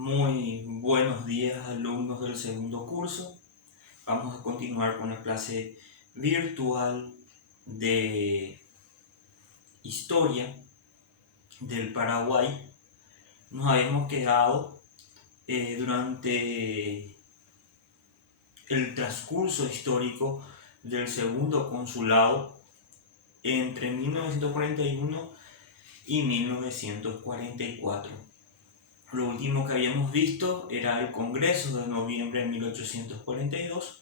Muy buenos días, alumnos del segundo curso. Vamos a continuar con la clase virtual de historia del Paraguay. Nos habíamos quedado durante el transcurso histórico del segundo consulado entre 1941 y 1944. Lo último que habíamos visto era el Congreso de noviembre de 1842,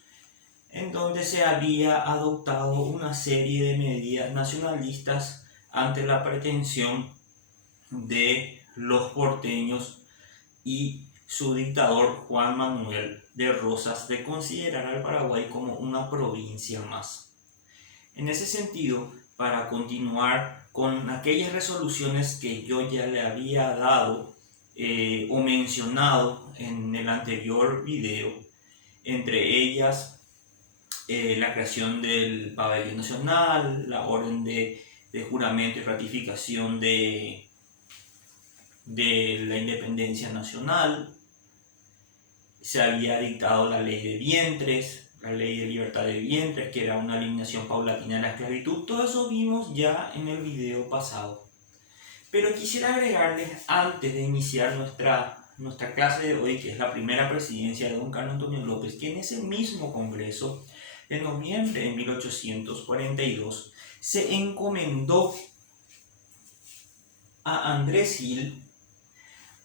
en donde se había adoptado una serie de medidas nacionalistas ante la pretensión de los porteños y su dictador Juan Manuel de Rosas de considerar al Paraguay como una provincia más. En ese sentido, para continuar con aquellas resoluciones que yo ya le había dado o mencionado en el anterior video, entre ellas la creación del pabellón nacional, la orden de juramento y ratificación de la independencia nacional, se había dictado la ley de vientres, la ley de libertad de vientres, que era una eliminación paulatina de la esclavitud. Todo eso vimos ya en el video pasado. Pero quisiera agregarles, antes de iniciar nuestra clase de hoy, que es la primera presidencia de don Carlos Antonio López, que en ese mismo congreso de noviembre de 1842 se encomendó a Andrés Gil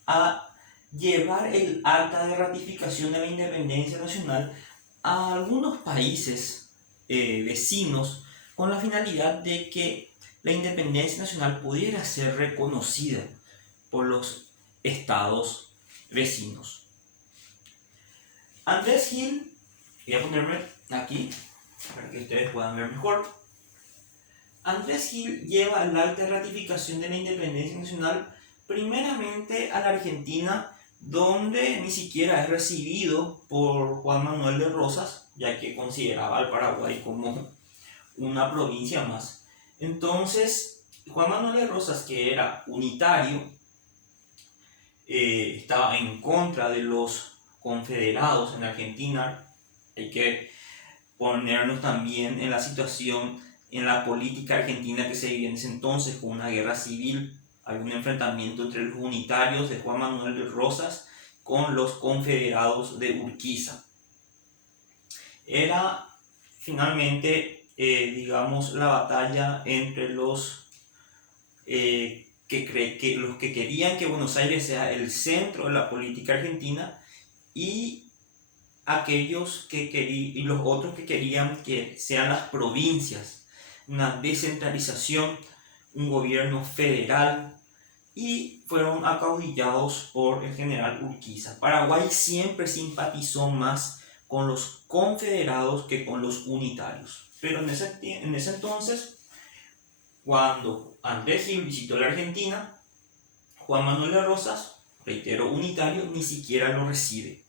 a llevar el acta de ratificación de la independencia nacional a algunos países vecinos con la finalidad de que la independencia nacional pudiera ser reconocida por los estados vecinos. Andrés Gil, voy a ponerme aquí para que ustedes puedan ver mejor. Andrés Gil lleva el acta de ratificación de la independencia nacional primeramente a la Argentina, donde ni siquiera es recibido por Juan Manuel de Rosas, ya que consideraba al Paraguay como una provincia más. Entonces, Juan Manuel de Rosas, que era unitario, estaba en contra de los confederados en Argentina. Hay que ponernos también en la situación, en la política argentina que se vivía en ese entonces, con una guerra civil. Había un enfrentamiento entre los unitarios de Juan Manuel de Rosas con los confederados de Urquiza. Era finalmente, digamos, la batalla entre los los que querían que Buenos Aires sea el centro de la política argentina y aquellos y los otros que querían que sean las provincias, una descentralización, un gobierno federal, y fueron acaudillados por el general Urquiza. Paraguay siempre simpatizó más con los confederados que con los unitarios, pero en ese entonces, cuando Andrés Gil visitó la Argentina, Juan Manuel de Rosas, reitero, unitario, ni siquiera lo recibe.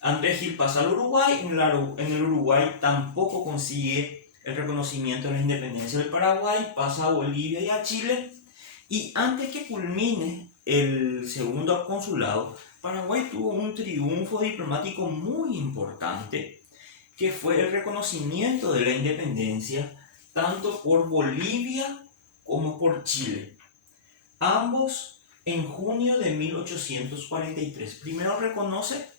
Andrés Gil pasa al Uruguay, en el Uruguay tampoco consigue el reconocimiento de la independencia del Paraguay, pasa a Bolivia y a Chile, y antes que culmine el segundo consulado, Paraguay tuvo un triunfo diplomático muy importante, que fue el reconocimiento de la independencia tanto por Bolivia como por Chile, ambos en junio de 1843. Primero reconoce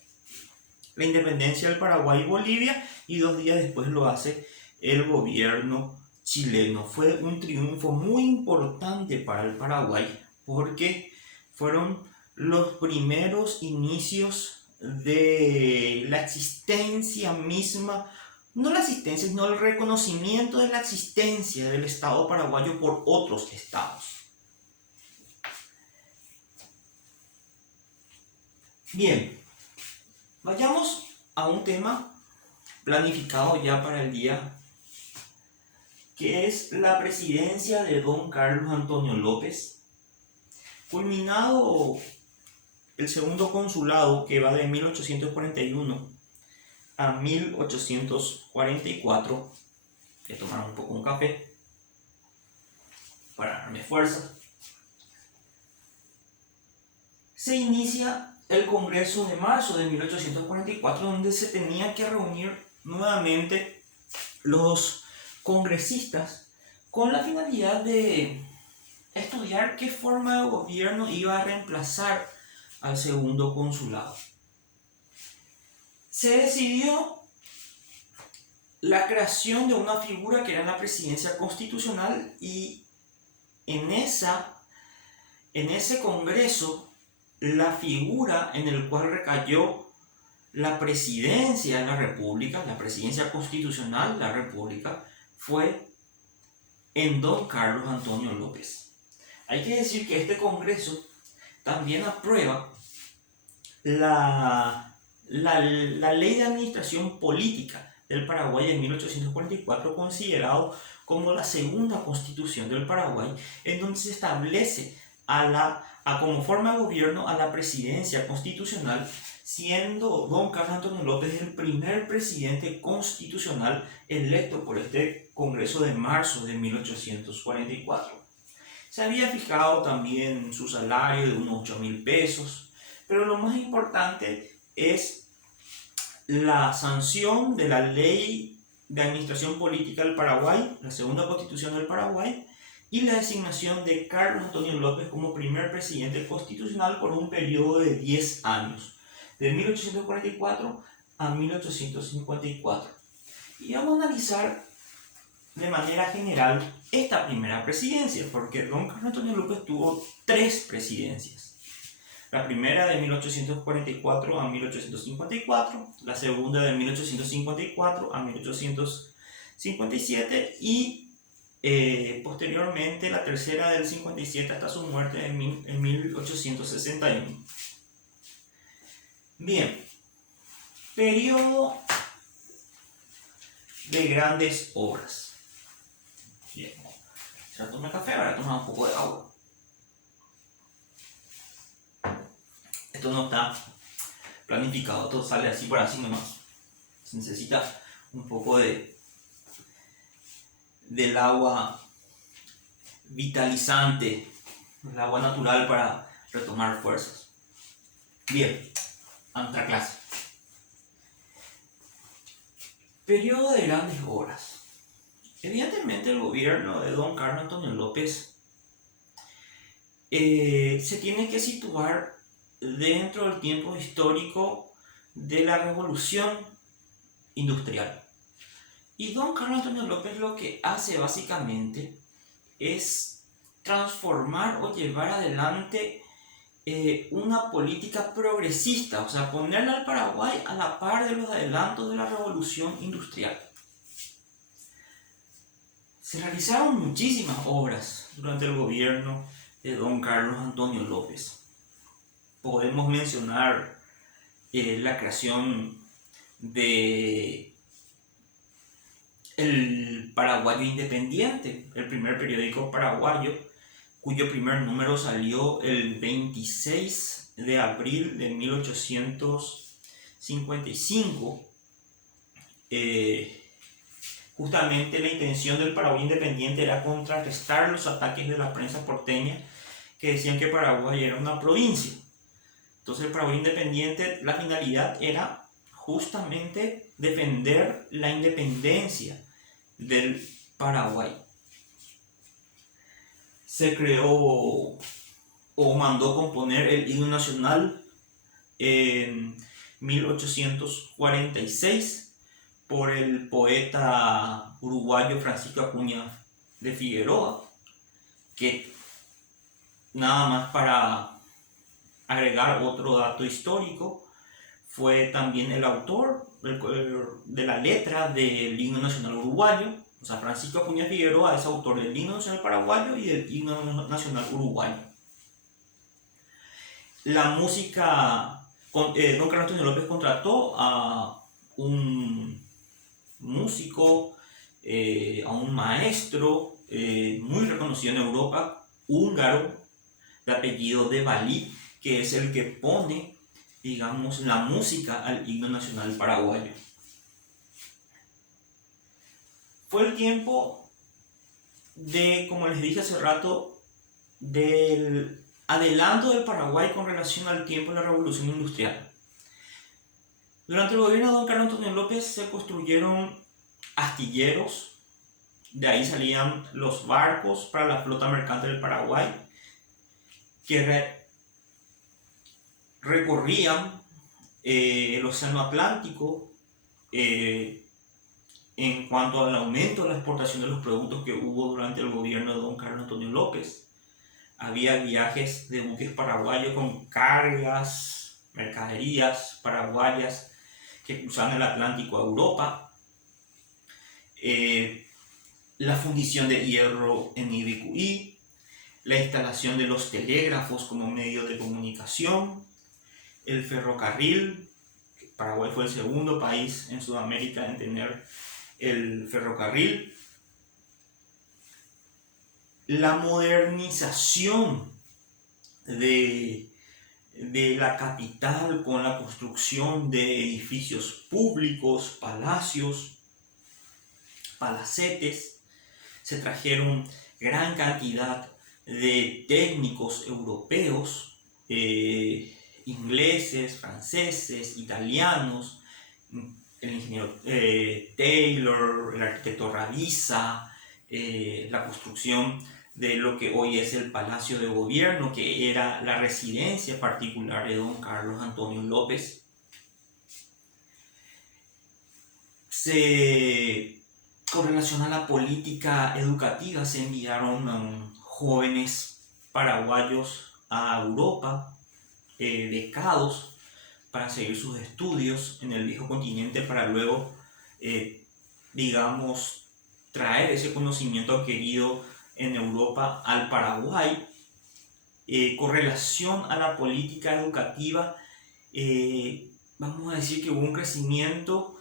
la independencia del Paraguay y Bolivia, y 2 días después lo hace el gobierno chileno. Fue un triunfo muy importante para el Paraguay porque fueron los primeros inicios de la existencia misma, no la existencia, sino el reconocimiento de la existencia del Estado paraguayo por otros estados. Bien, vayamos a un tema planificado ya para el día, que es la presidencia de don Carlos Antonio López. Culminado el segundo consulado, que va de 1841 a 1844, voy a tomar un poco un café para darme fuerza. se inicia el Congreso de marzo de 1844, donde se tenían que reunir nuevamente los congresistas con la finalidad de estudiar qué forma de gobierno iba a reemplazar al segundo consulado. Se decidió la creación de una figura que era la presidencia constitucional, y en ese congreso la figura en el cual recayó la presidencia de la República, la presidencia constitucional de la República, fue en don Carlos Antonio López. Hay que decir que este congreso también aprueba la ley de administración política del Paraguay en 1844, considerado como la segunda constitución del Paraguay, en donde se establece como forma de gobierno a la presidencia constitucional, siendo don Carlos Antonio López el primer presidente constitucional electo por este Congreso de marzo de 1844. Se había fijado también su salario de unos 8.000 pesos, pero lo más importante es la sanción de la Ley de Administración Política del Paraguay, la segunda constitución del Paraguay, y la designación de Carlos Antonio López como primer presidente constitucional por un periodo de 10 años, de 1844 a 1854. Y vamos a analizar de manera general esta primera presidencia, porque don Carlos Antonio López tuvo 3 presidencias. La primera de 1844 a 1854, la segunda de 1854 a 1857 y posteriormente la tercera del 57 hasta su muerte en 1861. Bien, periodo de grandes obras. Bien, ya tomé café, ahora tomamos un poco de agua. Esto no está planificado, todo sale así por así nomás. Se necesita un poco del agua vitalizante, el agua natural para retomar fuerzas. Bien, a nuestra clase. Periodo de grandes obras. Evidentemente el gobierno de don Carlos Antonio López se tiene que situar dentro del tiempo histórico de la revolución industrial. Y don Carlos Antonio López lo que hace básicamente es transformar o llevar adelante una política progresista, o sea, ponerle al Paraguay a la par de los adelantos de la revolución industrial. Se realizaron muchísimas obras durante el gobierno de don Carlos Antonio López. Podemos mencionar la creación de El Paraguayo Independiente, el primer periódico paraguayo, cuyo primer número salió el 26 de abril de 1855. Justamente la intención del Paraguay Independiente era contrarrestar los ataques de la prensa porteña, que decían que Paraguay era una provincia. Entonces el Paraguay Independiente, la finalidad era justamente defender la independencia del Paraguay. Se creó o mandó componer el himno nacional en 1846 por el poeta uruguayo Francisco Acuña de Figueroa, que nada más para agregar otro dato histórico, fue también el autor de la letra del himno nacional uruguayo. O sea, Francisco Acuña Figueroa es autor del himno nacional paraguayo y del himno nacional uruguayo. La música, don Carlos Antonio López contrató a un músico, a un maestro muy reconocido en Europa, húngaro, de apellido de Balí, que es el que pone, digamos, la música al himno nacional paraguayo. Fue el tiempo de, como les dije hace rato, del Adelanto del Paraguay con relación al tiempo de la Revolución Industrial. Durante el gobierno de don Carlos Antonio López se construyeron astilleros, de ahí salían los barcos para la flota mercante del Paraguay, que recorrían el Océano Atlántico. En cuanto al aumento de la exportación de los productos que hubo durante el gobierno de don Carlos Antonio López, había viajes de buques paraguayos con cargas, mercaderías paraguayas que cruzaban el Atlántico a Europa. La fundición de hierro en Ibicuí, la instalación de los telégrafos como medio de comunicación, el ferrocarril. Paraguay fue el segundo país en Sudamérica en tener el ferrocarril. La modernización de la capital con la construcción de edificios públicos, palacios, palacetes. Se trajeron gran cantidad de técnicos europeos, ingleses, franceses, italianos, el ingeniero Taylor, el arquitecto Ravisa, la construcción de lo que hoy es el Palacio de Gobierno, que era la residencia particular de don Carlos Antonio López. Con relación a la política educativa, se enviaron jóvenes paraguayos a Europa, becados, para seguir sus estudios en el viejo continente, para luego, digamos, traer ese conocimiento adquirido en Europa al Paraguay. Con relación a la política educativa, vamos a decir que hubo un crecimiento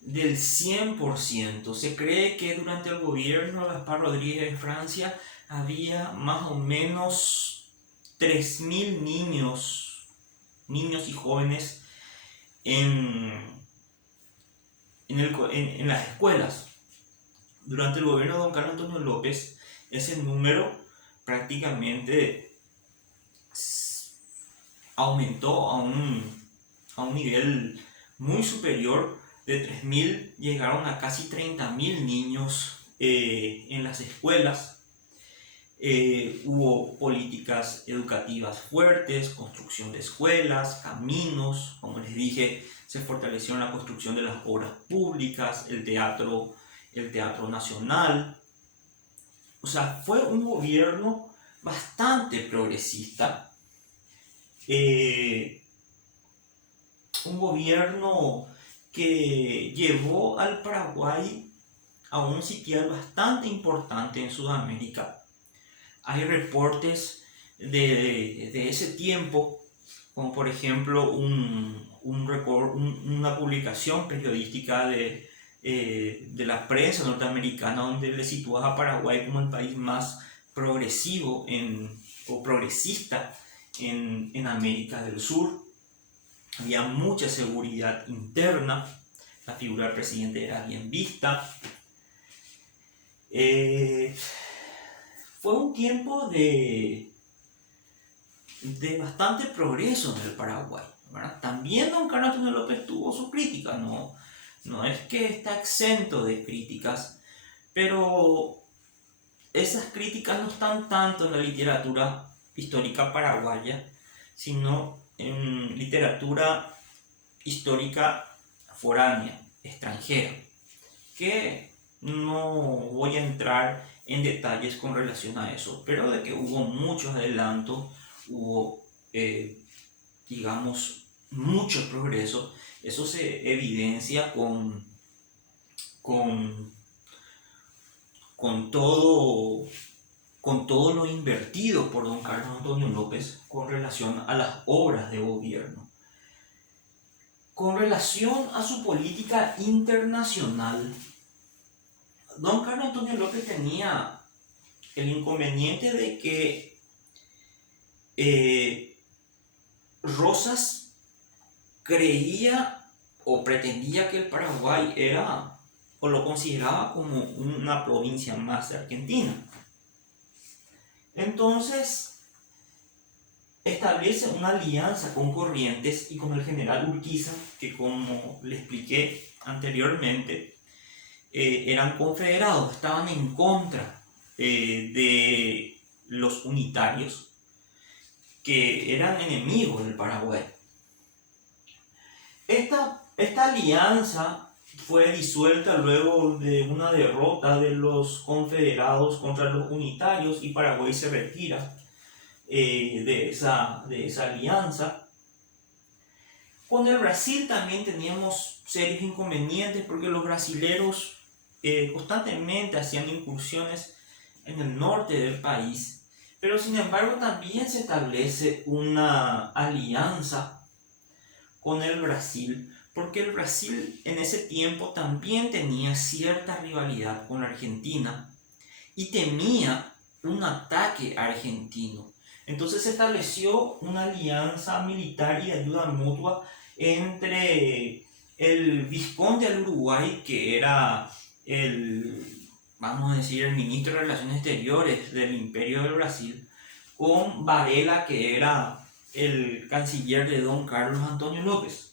del 100%. Se cree que durante el gobierno de Gaspar Rodríguez de Francia había más o menos 3.000 niños y jóvenes en las escuelas. Durante el gobierno de don Carlos Antonio López, ese número prácticamente aumentó a un nivel muy superior. De 3.000 llegaron a casi 30.000 niños en las escuelas. Hubo políticas educativas fuertes, construcción de escuelas, caminos, como les dije, se fortaleció la construcción de las obras públicas, el teatro nacional. O sea, fue un gobierno bastante progresista, un gobierno que llevó al Paraguay a un sitial bastante importante en Sudamérica. Hay reportes de ese tiempo, como por ejemplo una publicación periodística de la prensa norteamericana, donde le situaba a Paraguay como el país más progresivo o progresista en América del Sur. Había mucha seguridad interna, la figura del presidente era bien vista. Fue un tiempo de bastante progreso en el Paraguay, ¿verdad? También don Carlos Antonio López tuvo sus críticas, no es que está exento de críticas, pero esas críticas no están tanto en la literatura histórica paraguaya, sino en literatura histórica foránea, extranjera, que no voy a entrar en detalles con relación a eso, pero de que hubo muchos adelantos, hubo, digamos, mucho progreso. Eso se evidencia con todo lo invertido por don Carlos Antonio López con relación a las obras de gobierno. Con relación a su política internacional, don Carlos Antonio López tenía el inconveniente de que Rosas creía o pretendía que el Paraguay era, o lo consideraba como una provincia más de Argentina. Entonces, establece una alianza con Corrientes y con el general Urquiza, que como le expliqué anteriormente, eran confederados, estaban en contra de los unitarios, que eran enemigos del Paraguay. Esta alianza fue disuelta luego de una derrota de los confederados contra los unitarios y Paraguay se retira de esa alianza. Con el Brasil también teníamos serios inconvenientes porque los brasileros constantemente hacían incursiones en el norte del país, pero sin embargo también se establece una alianza con el Brasil, porque el Brasil en ese tiempo también tenía cierta rivalidad con la Argentina y temía un ataque argentino. Entonces se estableció una alianza militar y de ayuda mutua entre el vizconde del Uruguay, que era vamos a decir, el ministro de Relaciones Exteriores del Imperio del Brasil, con Varela, que era el canciller de don Carlos Antonio López.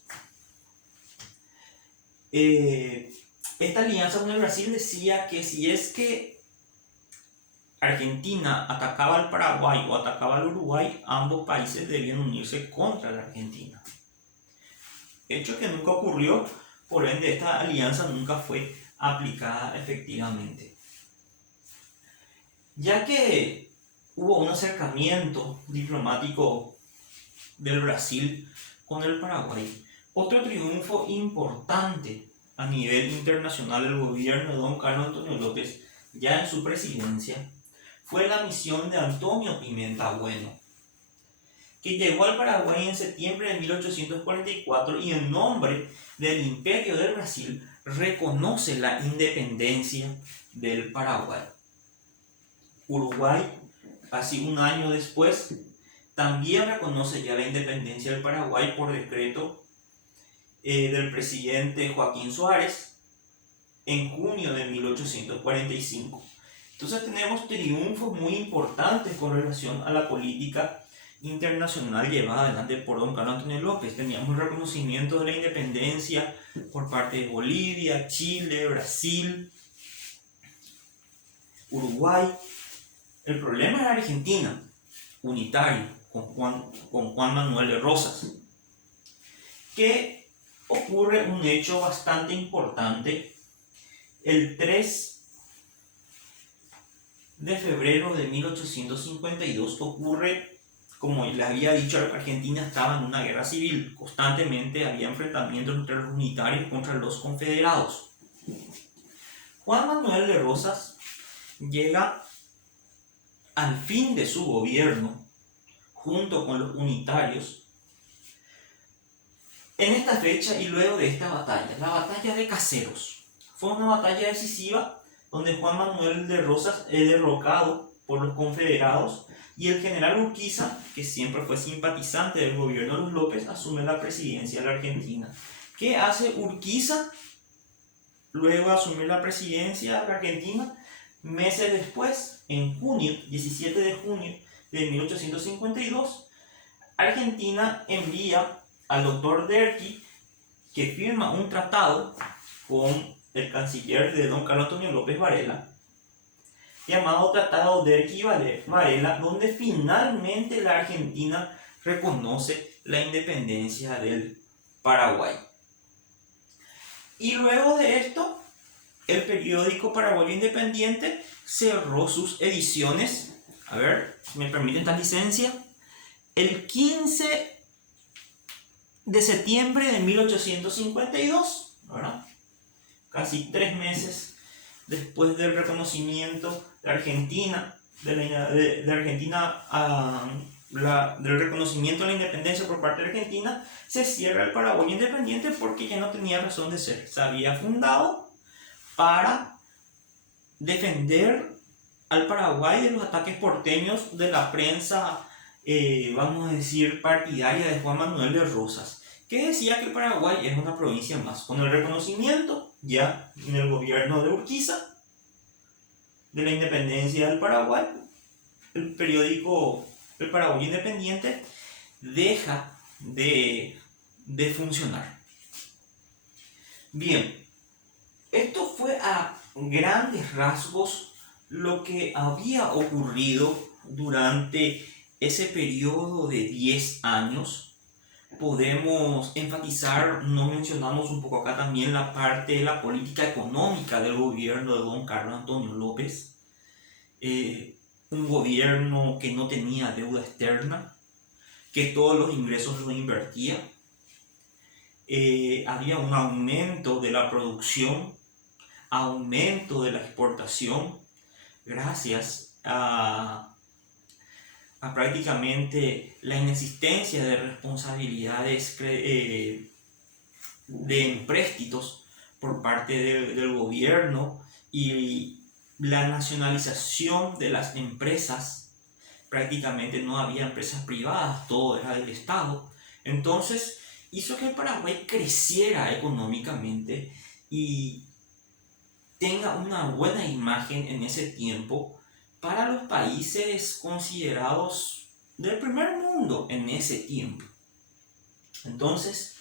Esta alianza con el Brasil decía que si es que Argentina atacaba al Paraguay o atacaba al Uruguay, ambos países debían unirse contra la Argentina. Hecho que nunca ocurrió, por ende esta alianza nunca fue aplicada efectivamente. Ya que hubo un acercamiento diplomático del Brasil con el Paraguay, otro triunfo importante a nivel internacional del gobierno de don Carlos Antonio López, ya en su presidencia, fue la misión de Antonio Pimenta Bueno, que llegó al Paraguay en septiembre de 1844 y en nombre del Imperio del Brasil reconoce la independencia del Paraguay. Uruguay, casi un año después, también reconoce ya la independencia del Paraguay por decreto del presidente Joaquín Suárez en junio de 1845. Entonces tenemos triunfos muy importantes con relación a la política internacional llevada adelante por don Carlos Antonio López. Teníamos el reconocimiento de la independencia por parte de Bolivia, Chile, Brasil, Uruguay. El problema era Argentina, unitario, con Juan Manuel de Rosas, que ocurre un hecho bastante importante el 3 de febrero de 1852. Ocurre, como les había dicho, Argentina estaba en una guerra civil, constantemente había enfrentamientos entre los unitarios contra los confederados. Juan Manuel de Rosas llega al fin de su gobierno junto con los unitarios en esta fecha y luego de esta batalla, la batalla de Caseros. Fue una batalla decisiva donde Juan Manuel de Rosas es derrocado por los confederados y el general Urquiza, que siempre fue simpatizante del gobierno de los López, asume la presidencia de la Argentina. ¿Qué hace Urquiza luego de asumir la presidencia de la Argentina? Meses después, en junio, 17 de junio de 1852, Argentina envía al doctor Derqui, que firma un tratado con el canciller de don Carlos Antonio López Varela, llamado Tratado Derqui-Varela, donde finalmente la Argentina reconoce la independencia del Paraguay. Y luego de esto, el periódico Paraguayo Independiente cerró sus ediciones. A ver, si me permiten esta licencia. El 15 de septiembre de 1852, ¿verdad? Casi 3 meses después del reconocimiento de Argentina, del reconocimiento de la independencia por parte de Argentina, se cierra el Paraguay Independiente porque ya no tenía razón de ser. Se había fundado para defender al Paraguay de los ataques porteños de la prensa, vamos a decir, partidaria de Juan Manuel de Rosas, que decía que el Paraguay es una provincia más. Con el reconocimiento ya en el gobierno de Urquiza de la independencia del Paraguay, el periódico El Paraguay Independiente deja de funcionar. Bien, esto fue a grandes rasgos lo que había ocurrido durante ese periodo de 10 años. Podemos enfatizar, no mencionamos un poco acá también la parte de la política económica del gobierno de don Carlos Antonio López. Un gobierno que no tenía deuda externa, que todos los ingresos los invertía. Había un aumento de la producción, aumento de la exportación, gracias a prácticamente la inexistencia de responsabilidades de empréstitos por parte del gobierno y la nacionalización de las empresas. Prácticamente no había empresas privadas, todo era del Estado. Entonces hizo que Paraguay creciera económicamente y tenga una buena imagen en ese tiempo para los países considerados del primer mundo en ese tiempo. Entonces,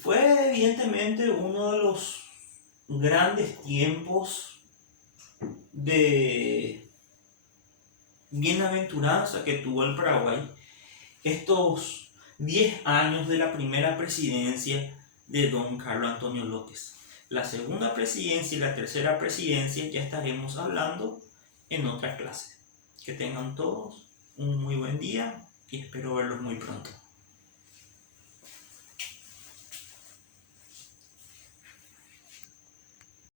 fue evidentemente uno de los grandes tiempos de bienaventuranza que tuvo el Paraguay, estos 10 años de la primera presidencia de don Carlos Antonio López. La segunda presidencia y la tercera presidencia ya estaremos hablando en otra clase. Que tengan todos un muy buen día y espero verlos muy pronto.